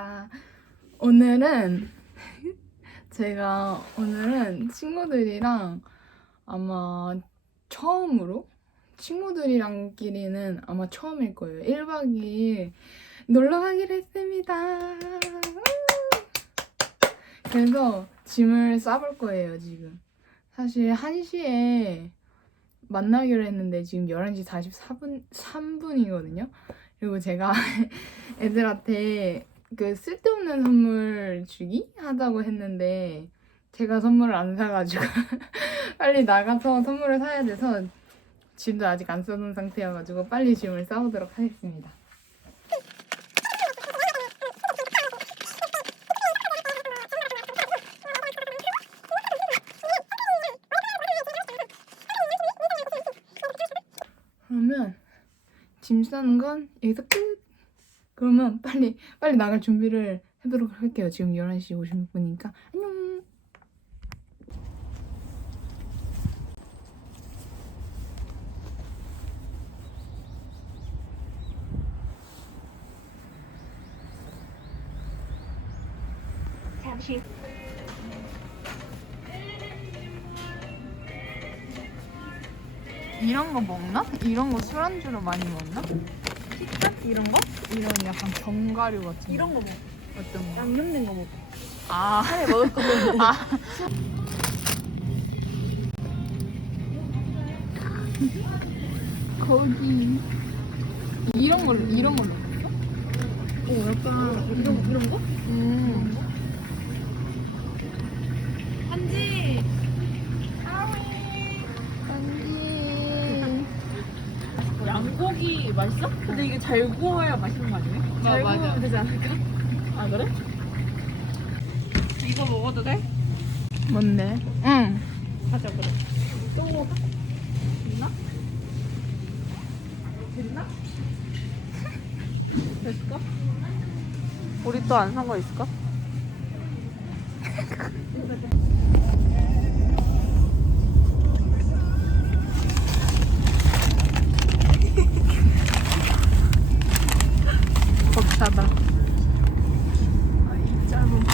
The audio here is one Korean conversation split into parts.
뜨떼입니다. 오늘은 제가 오늘은 친구들이랑 아마 처음으로 친구들이랑끼리는 아마 처음일 거예요. 1박 2일 놀러 가기로 했습니다. 그래서 짐을 싸볼 거예요, 지금. 사실 1시에 만나기로 했는데 지금 11시 44분 3분이거든요. 그리고 제가 애들한테 그 쓸데없는 선물 주기 하자고 했는데 제가 선물을 안 사가지고 빨리 나가서 선물을 사야 돼서 짐도 아직 안 써놓은 상태여가지고 빨리 짐을 싸보도록 하겠습니다. 그러면 짐 싸는 건 여기서 끝. 그러면 빨리 빨리 나갈 준비를 해보도록 할게요. 지금 11시 56분이니까 안녕. 잠시 이런 거 먹나? 이런 거 술안주로 많이 먹나? 피자? 이런 거? 이런 약간 견과류 같은 이런 거 먹어. 어떤 거? 양념된 거 먹어. 아, 차에 먹을 거 먹어. 아. 거기 이런 거 이런 거 먹었어? 어, 약간 이런 이런 거? 음. 양고기 맛있어? 근데 이게 잘 구워야 맛있는 거 아니에요? 잘 맞아. 구우면 되지 않을까? 아 그래? 이거 먹어도 돼? 뭔데? 응. 하자 그래. 또 됐나? 됐나? 됐을까? 우리 또 안 산 거 있을까? 벅차다. 아, 이 짧은 거.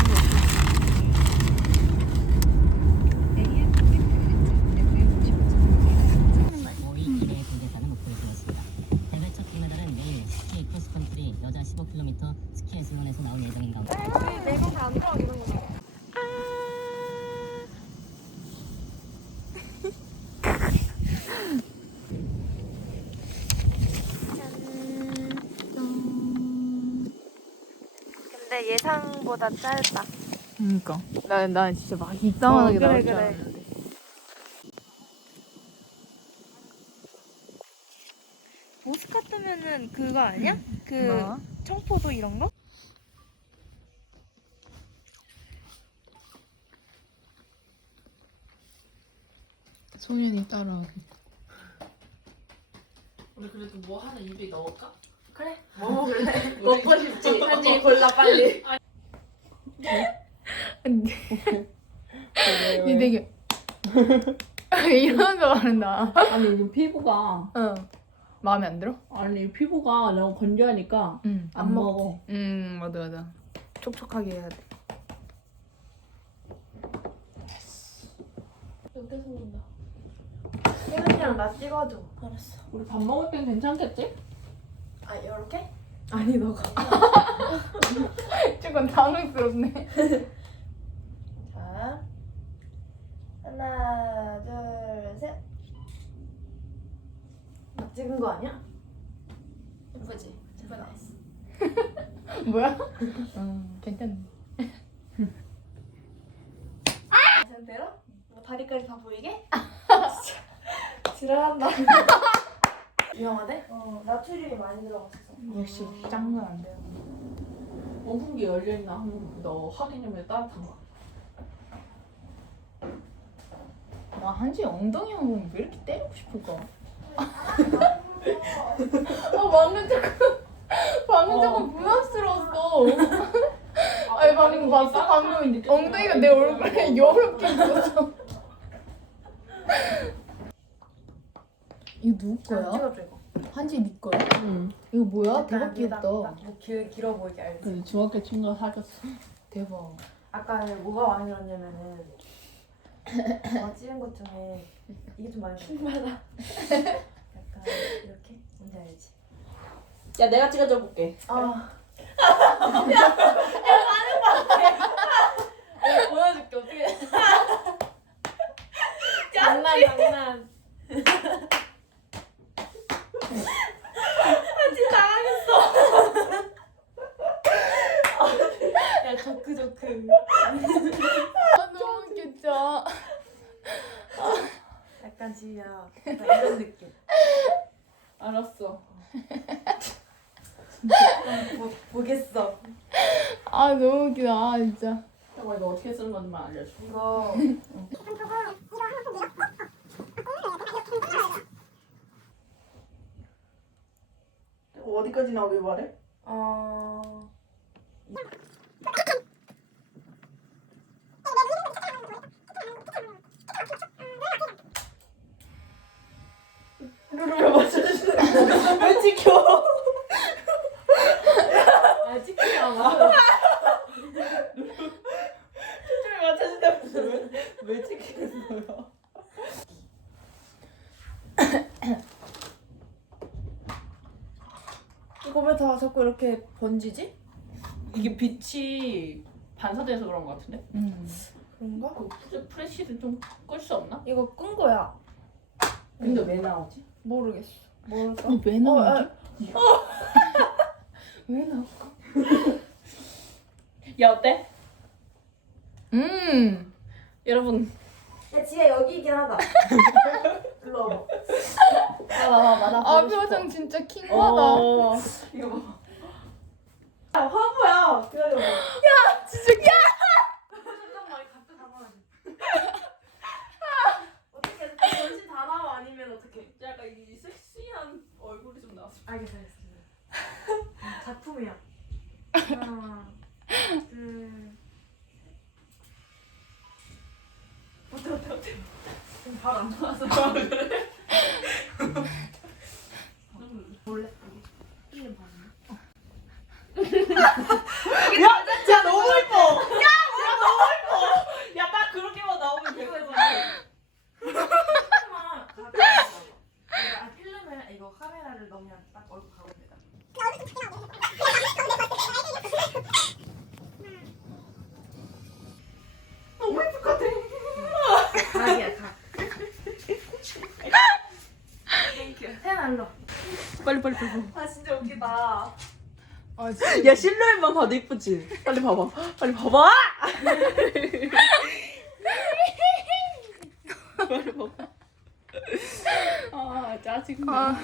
오이 기대의 공개사는 목표였습니다. 대회 첫 금메달은 내일 스키 크로스컨트리 여자 15km 스키 예술원에서 나올 예정인 가운데 내가 잘안 들어가게 이런 거. 근데 예상보다 짧다. 그니까. 나, 나 진짜 막 이상하게 어, 그래, 나올 줄 그래. 알았는데. 보스카트면은 그거 아니야? 그 뭐? 청포도 이런 거? 소연이 따라하고. 우리 그래도 뭐 하나 입에 넣을까? 그래. 뭐 먹을래? 먹고 싶지. 한지 골라 빨리. 근데 니 되게 이런 거 말한다. 아니 이제 피부가 어. 마음에 안 들어? 아니 피부가 너무 건조하니까 응. 안 먹어. 음 맞아 맞아. 촉촉하게 해야 돼. 여기서 온다. 혜연이랑 나 찍어줘. 알았어. 우리 밥 먹을 땐 괜찮겠지? 아 이렇게? 아니 너가. 조금 당황스럽네. 자 하나 둘 셋. 나 찍은 거 아니야? 예쁘지? 예쁘다. 뭐야? 음 괜찮네. 상태로 뭐 다리까지 다 보이게? 지랄한다. 위험하대? 어 나트륨이 많이 들어갔어. 역시 짠건안 돼요. 원풍기 열려 있나 한번 너 확인해보면 따뜻한 거. 나 한지 엉덩이 한번왜 이렇게 때리고 싶을까? 아 방금 조금 방금 조금 부담스러웠어. 아니 방금 봤어? 방금 엉덩이가 내 얼굴에 여롭게 있었어. 이거 누구 거야? 찍어줘 이거. 한지 네 거야? 응. 이거 뭐야? 대박 딱- 귀엽다. 딱뭐 길, 길어 보이게 알지? 그 중학교 친구가 사줬어. 대박. 아까 뭐가 많이 들었냐면은 어, 찍은 것 중에 이게 좀 많이 들었어. 약간 이렇게 뭔지 알지? 야 내가 찍어줘 볼게. 아. 내가 보여줄게 어떻게? 장난 장난. 야 조크 조크. 아 너무 웃겼죠. 약간 지야 약간 이런 느낌. 알았어. 보, 보겠어. 아 너무 웃기다 아, 진짜. 이거 어떻게 쓰는 건지만 알려줘. 이거 어디까지 나오길 바래? 어. 왜 맞춰주시는? 왜 찍혀? 아 찍히지 않아. 왜 맞춰준다면서 왜, 왜 찍히는 거야? 이거 왜 다 자꾸 이렇게 번지지? 이게 빛이 반사돼서 그런 거 같은데? 음. 그런가? 그 프레- 프레시를 좀 끌 수 없나? 이거 끈 거야. 근데 왜 나오지? 모르겠어. 모를까? 근데 왜 어, 나오지? 아, 왜 나올까? 야 어때? 음. 여러분 야 지야 여기긴 하다. 일로 와봐. 나나나 나아 표정 진짜 킹받아. 어. 이거 봐. 야 화보야. 기다려봐. 진짜 야. 잠깐만 각도 잡아야지. 어떻게 전신 다 나와 아니면 어떻게? 약간 이 섹시한 얼굴이 좀 나왔어. 알겠어 알겠어. 작품이야. 하나, 둘. 어때 어때 어때? 지금 바로 안 나와서. 몰래. 이게 봤네. 야 너무 예뻐. 야, 야 너무 예뻐. 야 딱 그렇게만 나오면 이거 돼. 이거. 필름만 가지고 와봐. 이거 아, 필름을 이거 카메라를 넣으면 딱 얼굴 가면 되다. 너무 예쁠 것 같아. 각이야 각. 태연아 일로. 빨리 빨리. 아 진짜 웃기다. 아 진짜. 야 실루엣만 봐도 이쁘지. 빨리 봐봐. 빨리 봐봐. 빨리 봐봐. 아 짜증나. 아,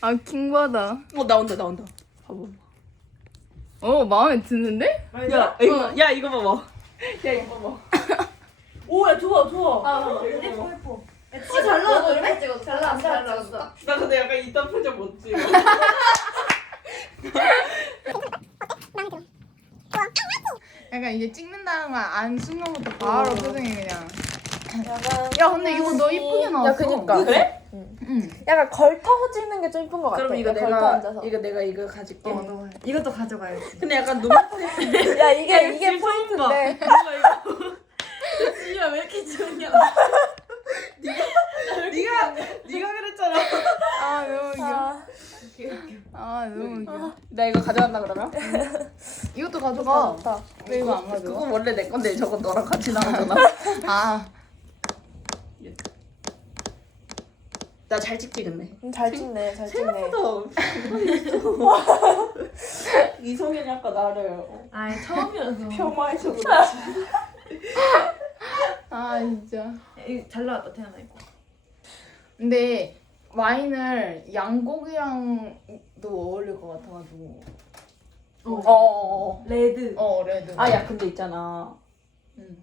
아 킹받아. 어 나온다 나온다. 봐봐. 어 마음에 드는데? 야 이거 야 이거 봐봐. 야 이거 봐봐. 오야 좋아 좋아. 아, 예뻐 예뻐. 잘 나왔어 이렇게 찍어도 잘 나왔어 잘 나왔어. 나 근데 약간 이딴 표정 못 찍어. 약간 이제 찍는다는 걸안 순간부터 바로 어. 표정이 그냥. 야 근데 이거 너 이쁘게 나왔어. 야, 그니까. 그래? 응. 약간 걸터서 찍는 게 좀 이쁜 것 같아. 그럼 이거 걸터 내가 앉아서. 이거 내가 이거 가질게. 어, 너 이것도 가져가야지. 근데 약간 눈 야 이게 이게 포인트인데. 지야 왜 이렇게 좋냐? 네가 그랬잖아. 아 너무 웃겨. 아, 아 너무 웃겨. 나 이거 가져간다 그러면? 이것도 가져가. 좋다. 왜 이거 안 가져가? 그거 원래 내 건데 저거 너랑 같이 나가잖아. 아 나 잘 찍지 근데. 음, 잘 찍네, 잘 찍네. 생각보다 이성현이 아까 나를 아 처음이어서. 폄하해서 그렇지. 아 진짜. 이거 잘 나왔다 태연아 이거. 근데 와인을 양고기랑도 어울릴 것 같아가지고. 어. 어. 레드. 어 레드. 아 야 근데 있잖아. 응.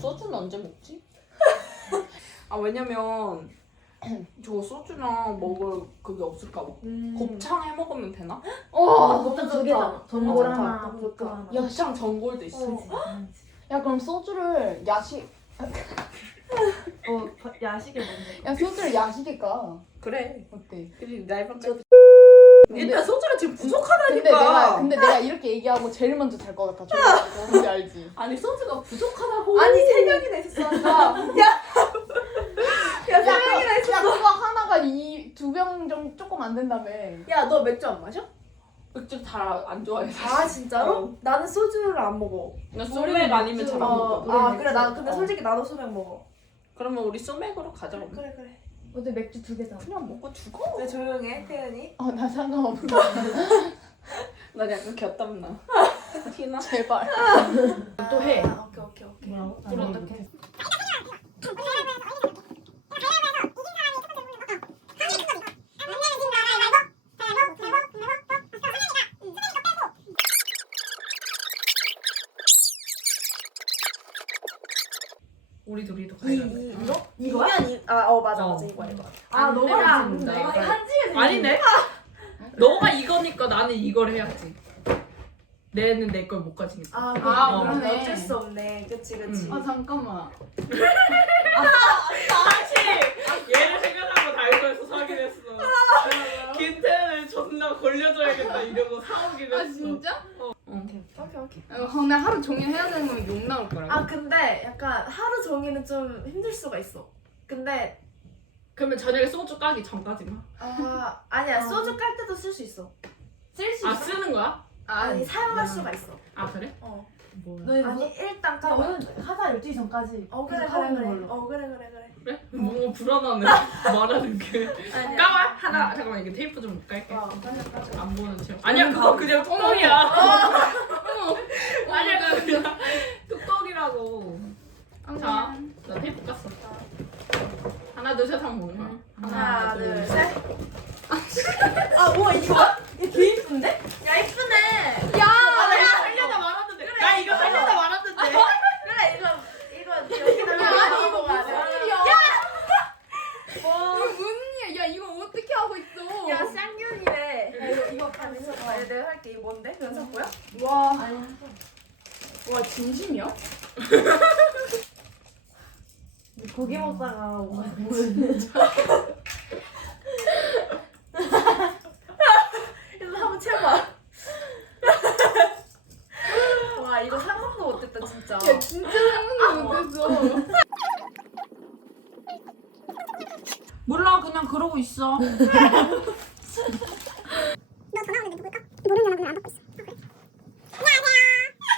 소주는 언제 먹지? 아 왜냐면 저 소주랑 먹을 그게 없을까 봐. 음. 곱창 해 먹으면 되나? 어, 곱창 두. 개잖아. 전골 어, 하나, 좋다. 볶음 하나. 곱창 전골도 있어. 그치. 야 그럼 소주를 야식 어 바- 야식에 먹는 거. 야 소주를 야식에 까. 그래. 어때? 그리고. 근데- 일단 소주가 지금 근데 부족하다니까. 내가 근데 내가 이렇게 얘기하고 제일 먼저 잘 것 같아. 뭔지 알지? 아니 소주가 부족하다고. 아니 세 명이나 있었어. 야. 야 세 명이나 야 있었어. 그거 하나가 이 두 병 좀 조금 안 된다며. 야 너 맥주 안 마셔? 맥주 잘 안 좋아해. 아. 진짜로? 어. 나는 소주를 안 먹어. 나 소맥 아니면 잘 안 어, 먹거든. 아 그래 나 근데 어. 솔직히 나도 소맥 먹어. 그러면 우리 소맥으로 가자. 그럼. 그래 그래. 어제 맥주 두 개다. 그냥 먹고 죽어. 왜 조용해 태연이? 어나 상관없어. 나 약간 곁담 나. 티나? 제발. 또 해. 아, 오케이 오케이 오케이. 뭐라고? 그럼 어떡해? 우리 둘이도 이, 가자. 이 이거? 이거야? 이, 아, 어 맞아 어. 맞아 이거 이거. 아, 아 너가 이거. 한지에 생긴 아니네. 너가 이거니까 나는 이걸 해야지. 내는 내 걸 못 가지니까. 아, 아, 그러네. 그러네. 어쩔 수 없네. 그치 그치. 음. 아 잠깐만. 사실 얘를 생각하고 다이소에서 사긴 했어. 김태현을 존나 걸려줘야겠다 이러고 사오긴 했어. 아 진짜? 오케이. 아, 근데 하루 종일 해야 되는 건욕 나올 거라고. 아 근데 약간 하루 종일은 좀 힘들 수가 있어. 근데 그러면 저녁에 소주 까기 전까지만. 아 아니야 아. 소주 깔 때도 쓸 수 있어. 쓸 수 아 있어. 쓰는 거야? 아니 사용할 수가 있어. 아 그래? 어. 몰라. 아니 일단 까봐. 하자 12시 전까지 어 그래 계속 그래 하는 그래. 걸로. 어 그래 그래 그래. 그래? 뭔가 불안하네 말하는 게. 아니야. 까봐 하나 잠깐만 이게 테이프 좀 깔게. 어 까자 까자. 안 보는 체. 아니야 그거 그냥 뚜껑이야. 아니야 그거 그냥 뚜껑이라고. 자, 나 테이프 깠어. 하나 둘 셋 하면 먹는 거야. 하나 둘 셋. 아 뭐야 이거? 이거 개 이쁜데? 야 이쁘네. 야. 아, 나 이거 살려다 말았는데. 나 이거 살려다 말았는데. 그래 이거 이거 여기다가 아니, 이거 봐야 돼. 이거 무슨 일이야? 야 이거 어떻게 하고 있어? 야 쌍년이래. 야, 이거 이거 가면서 봐. 얘 내가 할게. 이거 뭔데? 거야? 와. 와 진심이야? 고기 먹다가 뭐일로 한번 채봐. 와 이거 상상도 못했다 진짜. 야 진짜 생각도 못했어. 몰라 그냥 그러고 있어.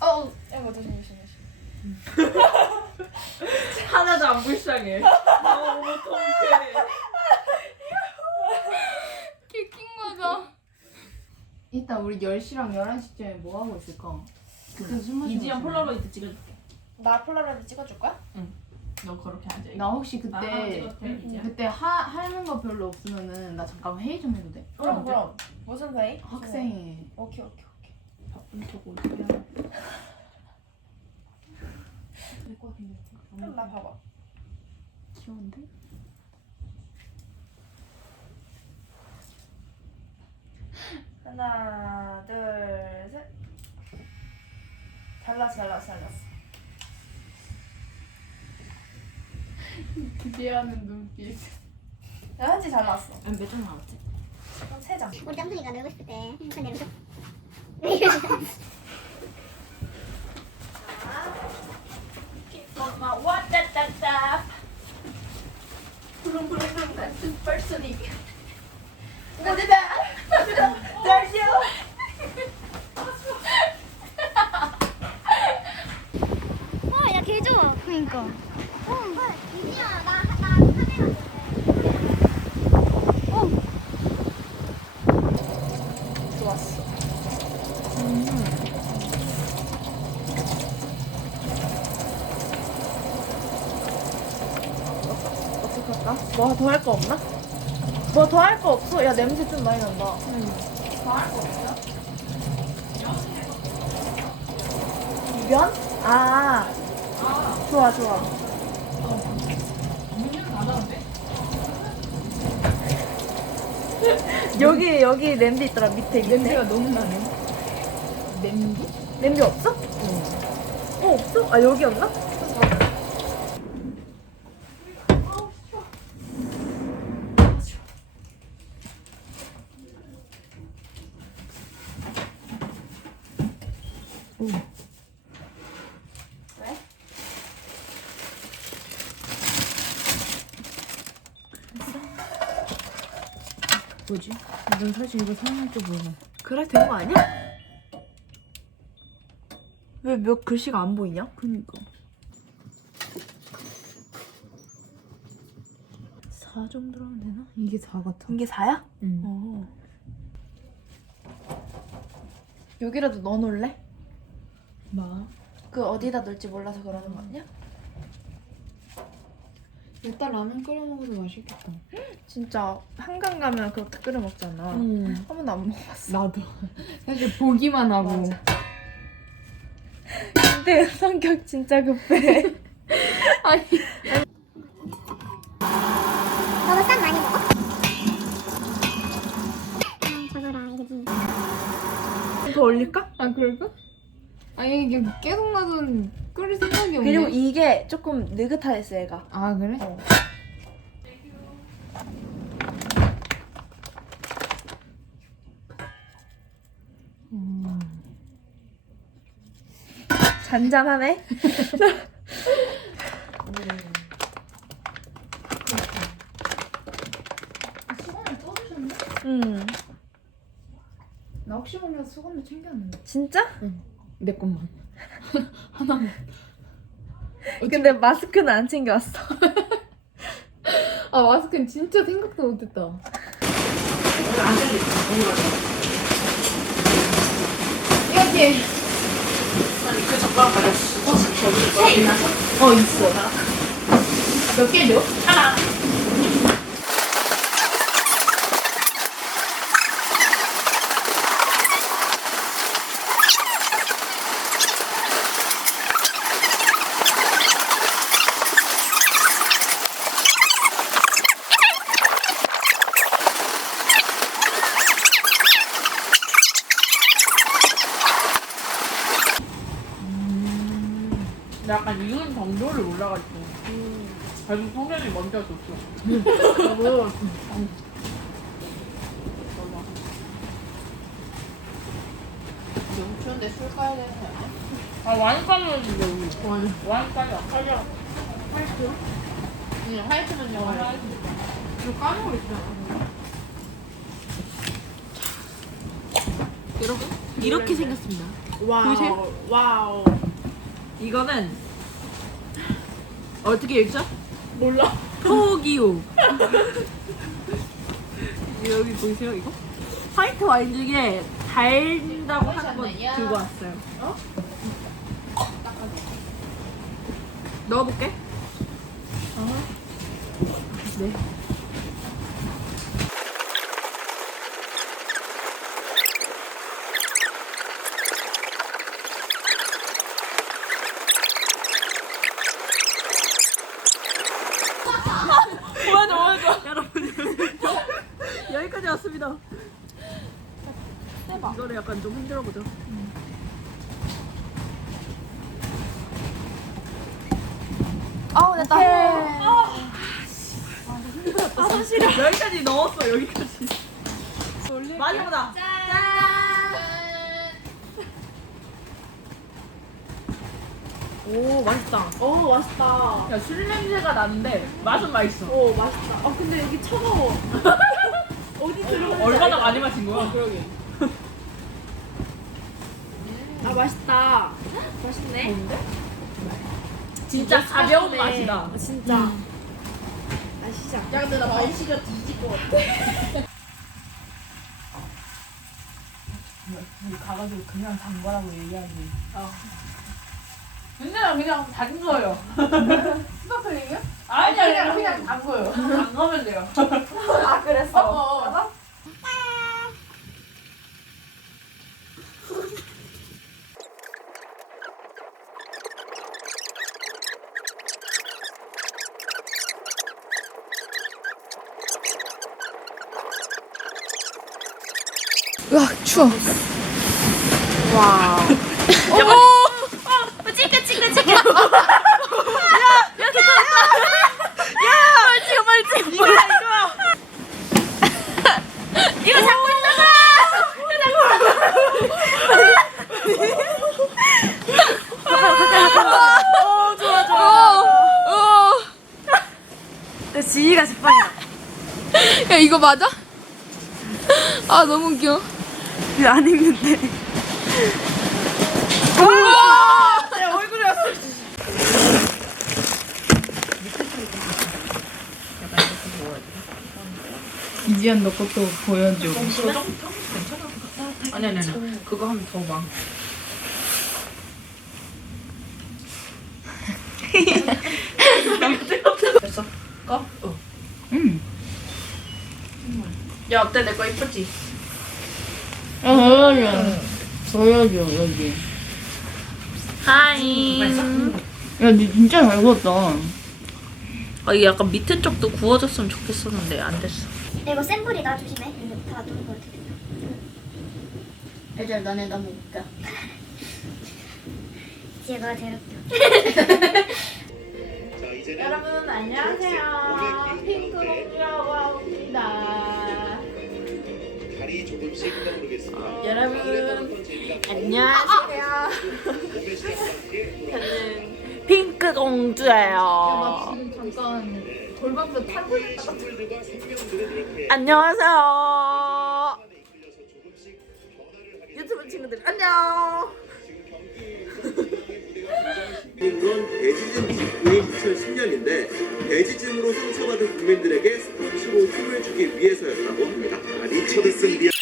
어. 이거 조심 조심 조심. 하나도 안 불쌍해. 너무 통쾌해. 키킨 거죠. 이따 우리 10시랑 11시쯤에 뭐 하고 있을까? 그때 술 마시고 이지연? 폴라로이드 찍어줄게. 나 폴라로이드 찍어줄 거야? 너 그렇게 앉아. 나 혹시 그때 찍어도 돼 이지연? 그때 하, 하는 거 별로 없으면은 나 잠깐 회의 좀 해도 돼? 그럼 그럼. 무슨 회의? 학생회 오케이 오케이 오케이. 바쁜 척 어떻게 해? 그럼 나 봐봐. 귀여운데? 하나 둘 셋. 잘랐어 잘랐어 잘랐어. 기대하는 눈빛 야 한지 잘랐어. 몇장 나왔지? 그럼 세 장. 우리 깜둥이가 놀고 싶을 때 내면서 와따따따. 부릉부릉부릉 같은 벌소리. 나들다 나들다 날려. 어, 야, 개 좋아. 그니까. 어, 유지야, 나, 나 카메라 어. 좋았어. 어떡할까? 뭐 더 할 거 없나? 뭐 더 할 거 없어? 야 냄새 좀 많이 난다. 더할 거 없어? 이변? 아. 좋아 좋아. 여기 여기 냄비 있더라 밑에 밑에. 냄새가 너무 나네 냄비? 냄비 없어? 응어 없어? 아 여기였나? 뭐지? 난 사실 이거 사용할 줄 몰라. 그래 된 거 아니야? 왜 몇 글씨가 안 보이냐? 그니까. 4 정도로 하면 되나? 이게 4 같아. 이게 4야? 응. 어. 여기라도 넣어놓을래? 나? 그 어디다 넣을지 몰라서 그러는 거 아니야? 일단 라면 끓여 먹어도 맛있겠다. 진짜 한강 가면 그렇게 끓여 먹잖아. 응. 한 번도 안 먹어봤어. 나도. 사실 보기만 하고. 맞아. 근데 성격 진짜 급해. 아니. 너도 쌈 많이 먹어? 아더 올릴까? 아 그럴까? 아니 이게 계속 놔둔 끓일 생각이 없네. 그리고 이게 조금 느긋하겠어 얘가. 아 그래? 어. 음. 잔잔하네. 수건을 떠주셨네? 음. 나 혹시 몰라서 수건을 챙겼는데. 진짜? 내 것만. 하나만. 근데 마스크는 안 챙겨왔어. 아 마스크는 진짜 생각도 못했다. 이렇게. 그 젓가락 있나? 어 있어. 몇 개죠? 하나. 약간 익은 정도를 몰라가지고. 그래서 성현이 먼저 줬어. 너무 추운데 술 까야 되는 거 아니야? 아 와인빵이었는데 우리. 와인. 응 까는 거 있잖아. 여러분 이렇게 생겼습니다. 와우. 보이세요? 와우. 이거는 어떻게 읽죠? 몰라. 토기오. 여기 보이세요 이거? 화이트 와인 중에 달다고 하는 거? 들고 왔어요. 어? 넣어볼게. 네. 여기까지 왔습니다 이거를 약간 좀 흔들어 보죠 아 됐다. 아 손실이 여기까지 넣었어 여기까지 보다 오 맛있다 오 맛있다. 야 술 냄새가 나는데 맛은 맛있어 오 맛있다. 아 근데 여기 차가워. 어디 들어가? 얼마나 많이 마신 거야? 그러게 아 맛있다. 맛있네. 진짜 가벼운 맛이다 진짜. 아 시작. 야 근데 나 날씨가 뒤질 것 같아. 우리 가가지고 그냥 단 거라고 얘기하지 근데 그냥 단 거예요 스파클링이요? 아니 아니 그냥 그냥 단 거예요. 안 가면 돼요 아 그랬어? 어. 으악 추워. 와. 찍어 찍어 빨리 찍어 빨리 찍어 이거야 이거야 이거 잡고 있잖아 어 좋아 좋아 어. 지희가 직방이다 야 이거 맞아? 아 너무 웃겨. 이거 안 입는데 야 얼굴이 왔어 이지연 너 것도 보여줘. 아니 아니 아니. 그거 하면 더 망. 됐어. 꺼? 어. 응. 야 어때 내 거 이쁘지? 아 보여줘. 보여줘 여기. 하이 야, 니 진짜 잘 구웠다. 아 이게 약간 밑에 쪽도 구워졌으면 좋겠었는데 안 됐어 이거 샘플이다 조심해. 이거 다 누른 거 같아. 애들 너네 너무 웃겨. 지혜가 제일 웃겨. 여러분 안녕하세요. 핑크 공주라고 합니다. 다리 조금씩 떠오르겠습니다. 여러분 안녕하세요. 저는 핑크 공주예요. 지금 잠깐 골반뼈 탈고 생명들은 이렇게 안녕하세요. 이끌려서 조금씩 변화를 하게 유튜브 친구들 안녕 건 대지진 직후인 2010년인데 대지진으로 상처받은 국민들에게 스포츠로 힘을 주기 위해서였다고 합니다. 리처드슨 리아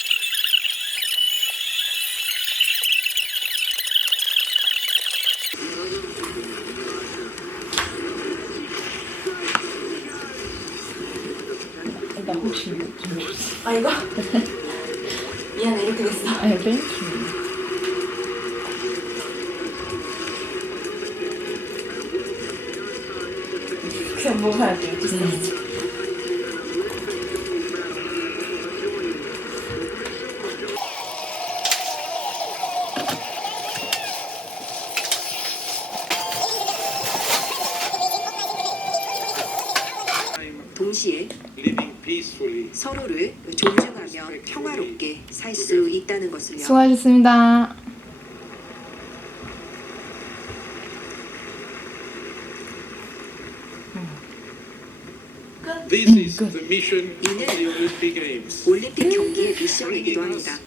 서로를 존중하며 평화롭게 살 수 있다는 것을요. 수고하셨습니다. This is the mission of the Olympic Games. 올림픽 경기의 미션이기도 합니다.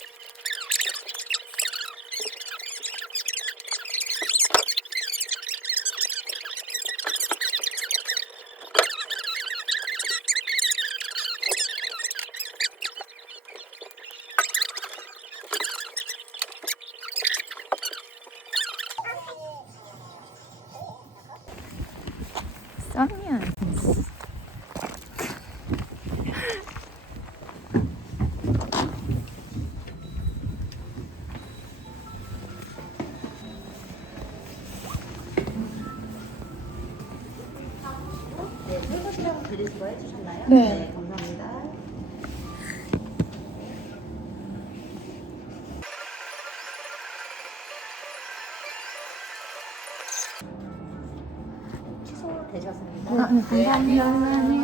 네. 취소되셨습니다. 아, 네, 감사합니다. 계세요.